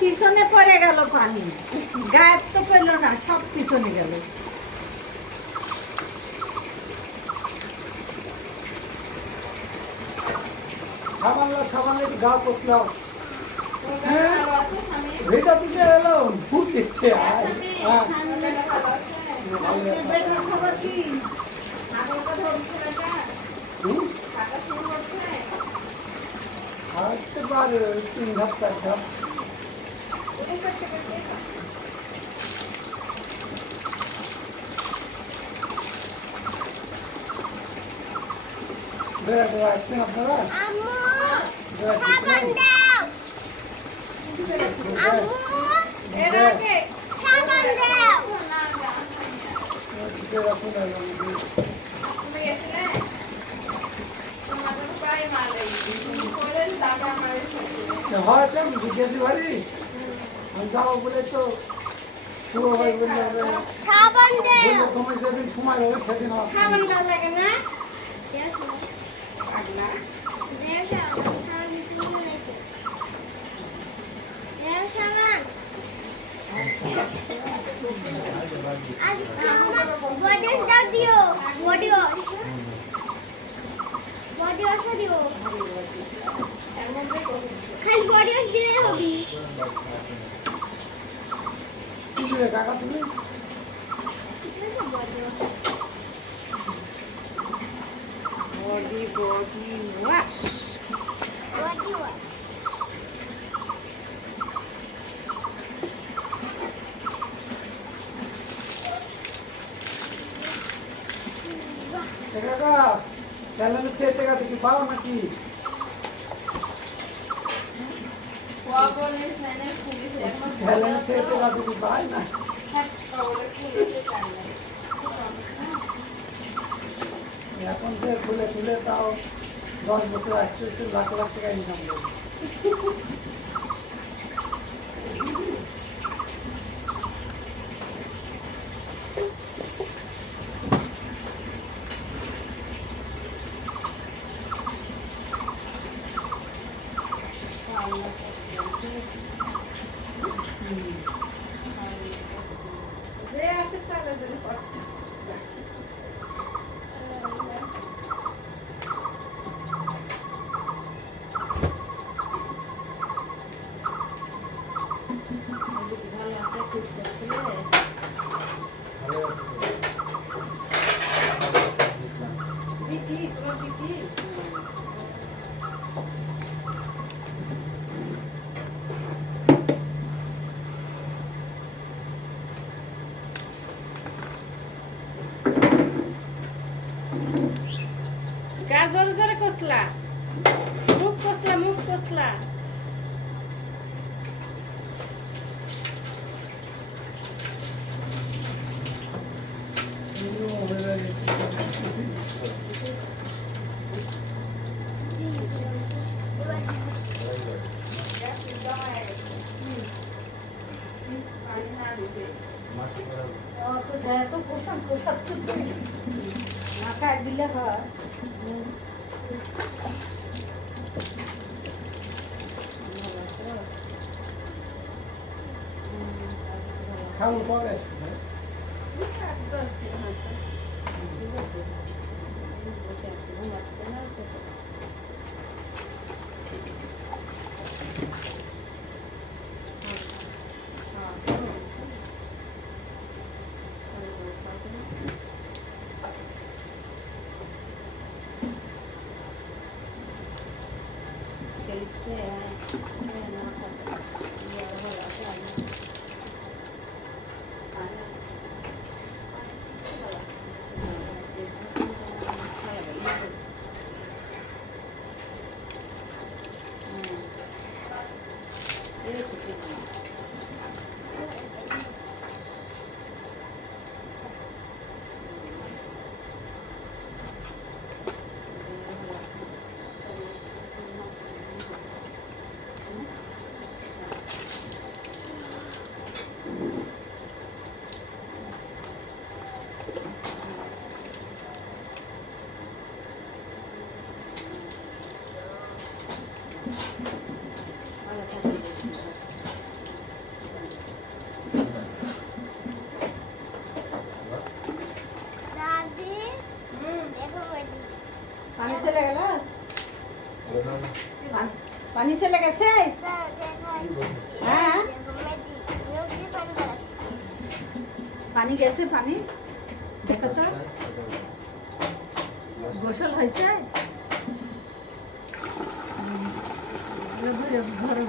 পিছনে পড়ে গেল পানি, গায়ের তো পেল না, সব পিছনে গেল। সামান্য গা পচলাম, ভেটা তুলে এলো ভূত দিচ্ছে। হাঁটতে পারে 3 ধাপ 4 ধাপ। আসছেন আপনারা? হয়তো জিজ্ঞাসা বাড়ি আমি যাবো বলে তো শুরু হয় বললে তোমার যেদিন সময় হবে সেদিন লাগে না কাকা তুমি body wash. কাকা চ্যানেলে খেতে গেছে কি পাও নাকি? চ্যানেলে খেতে গেছে কি পাই না? এখন যে খুলে খুলে তাও 10 বছর আসতেছে, লাখ লাখ টাকা ইনকাম করে। গাজর জোরে কসলা, মুখ কসলা, মুখ কসলা। তো পোষাক পোষাক মাথায় দিলে হয়। খাওয়া পরে বসে আছে ঘুমাচ্ছে না পানি গেছে পানি দেখো তো গোসল হয়েছে ধরো